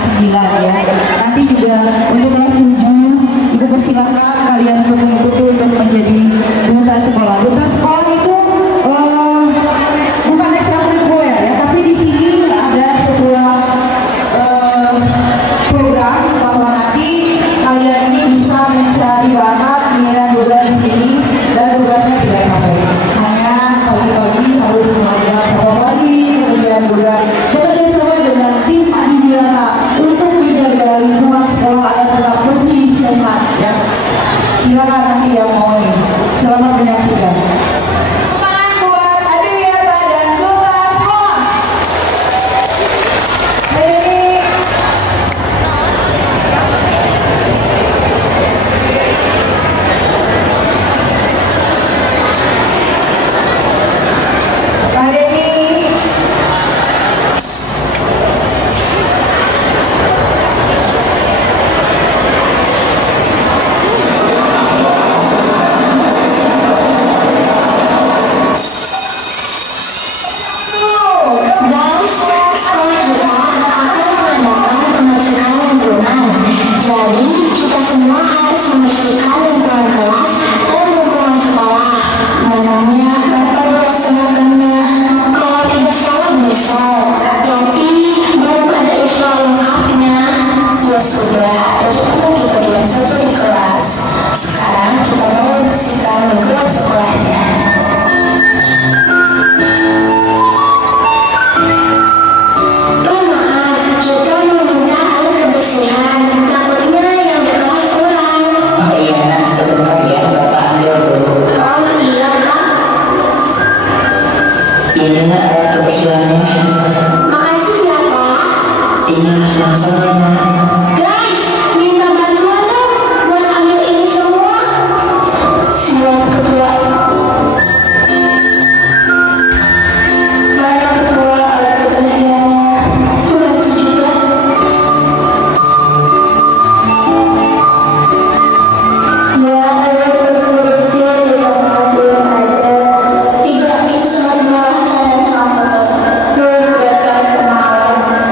kelas 9 ya. Nanti juga untuk kelas 7 Ibu persilakan kalian untuk mengikuti untuk menjadi duta sekolah. Duta sekolah itu bukan ekstrakurikuler ya, tapi di sini ada sebuah program bahwa nanti kalian ini bisa mencari bakat minat juga di sini, dan tugasnya tidak sampai hanya pagi-pagi harus melakukan sapa pagi, kemudian juga bekerja sama dengan tim Adiwiyata untuk menjaga lingkungan sekolah agar tetap bersih sehat ya. Silakan nanti yang mau ini, selamat menyaksikan. Tangan buat Adiwiyata dan duta sekolah.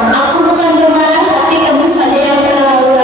Aku bukan pemalas, tapi kamu saja yang terlalu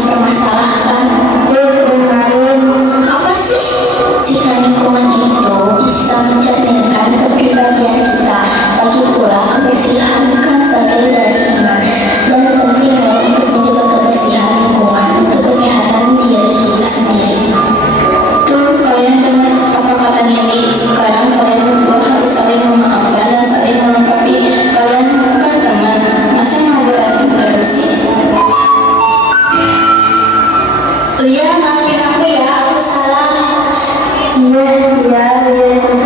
dipermasalahkan. Apa sih? Jika lingkungan itu bisa mencerminkan kepribadian kita, lagi pula kebersihan kan sebagai dari iman, dan penting loh untuk menjaga kebersihan lingkungan untuk kesehatan diri kita sendiri. Tuh, kalian dengar apa kata Nelly? Sekarang kalian berdua harus saling memaafkan dan saling melengkapi. Kalian kan teman, masa mau berantem terus sih? Iya, maafin aku ya, aku salah. Iya, iya, iya.